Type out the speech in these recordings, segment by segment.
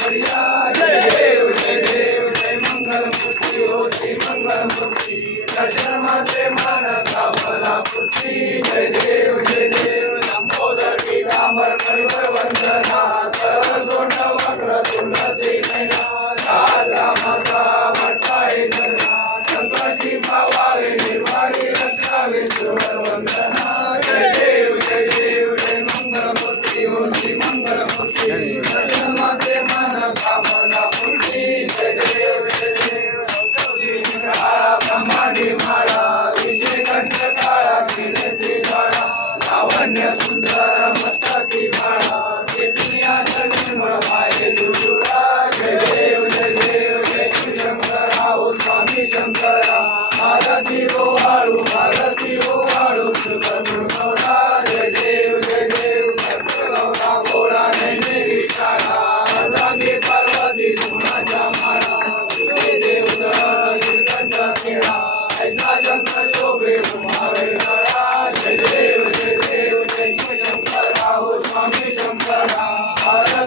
করিয়া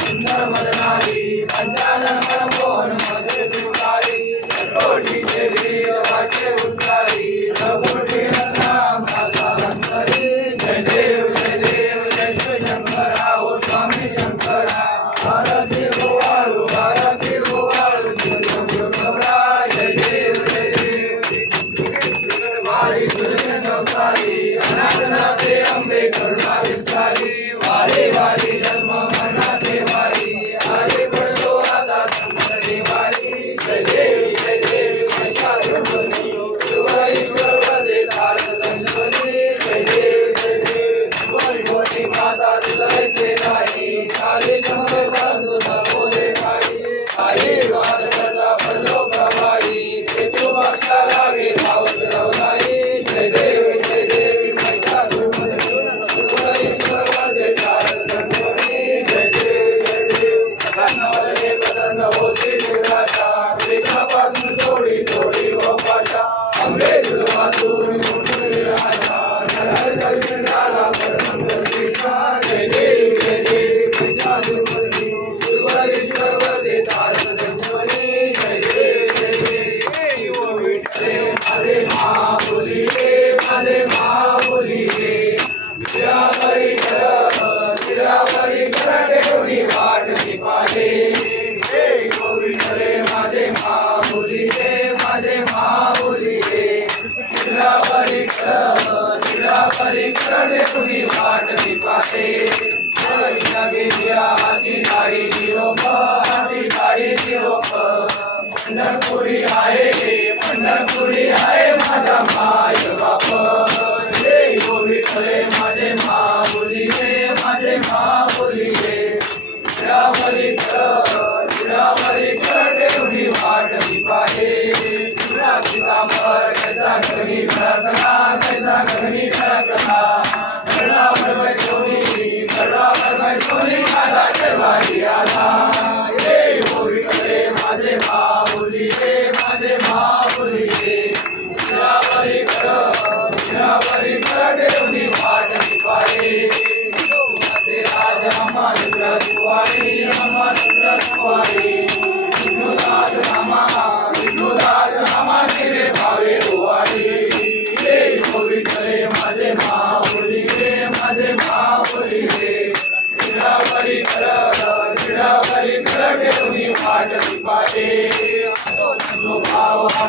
சுந்தர மதன Praise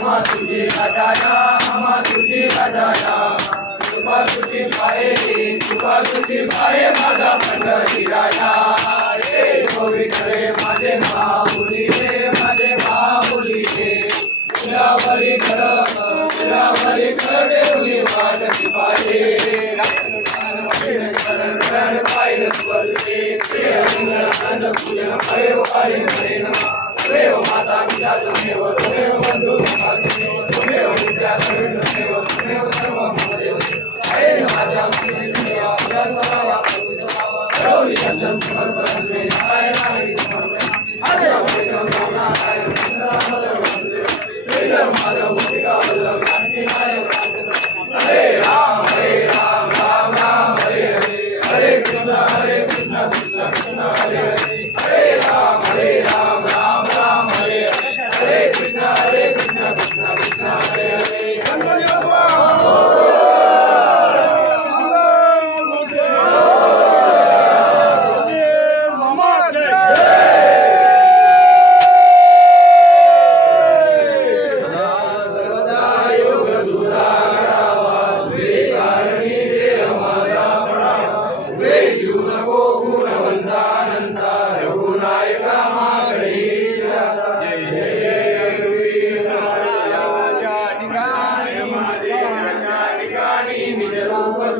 अमा आम्हा तुझी लाटाया आम्हा तुझी लाटाया तुका तुझी पाये तुका तुझी पाये माझा पंढरी राया रे गोविंद रे माझे माऊली रे माझे माऊली रे तुला बरी कर तुला बरी कर देवली वाट पाये करोमि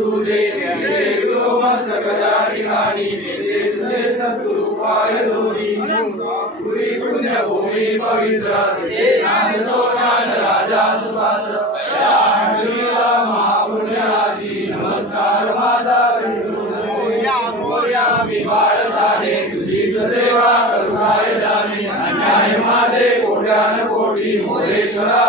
तुझे सकला ठिकाणी पवित्र नांदतो ज्ञान राजा सुपात्र या हंडलीला नमस्कार माझा मी बाळताने तुझीच सेवा करू काय अन्याय माझे कोट्यान कोटी मोरेश्वरा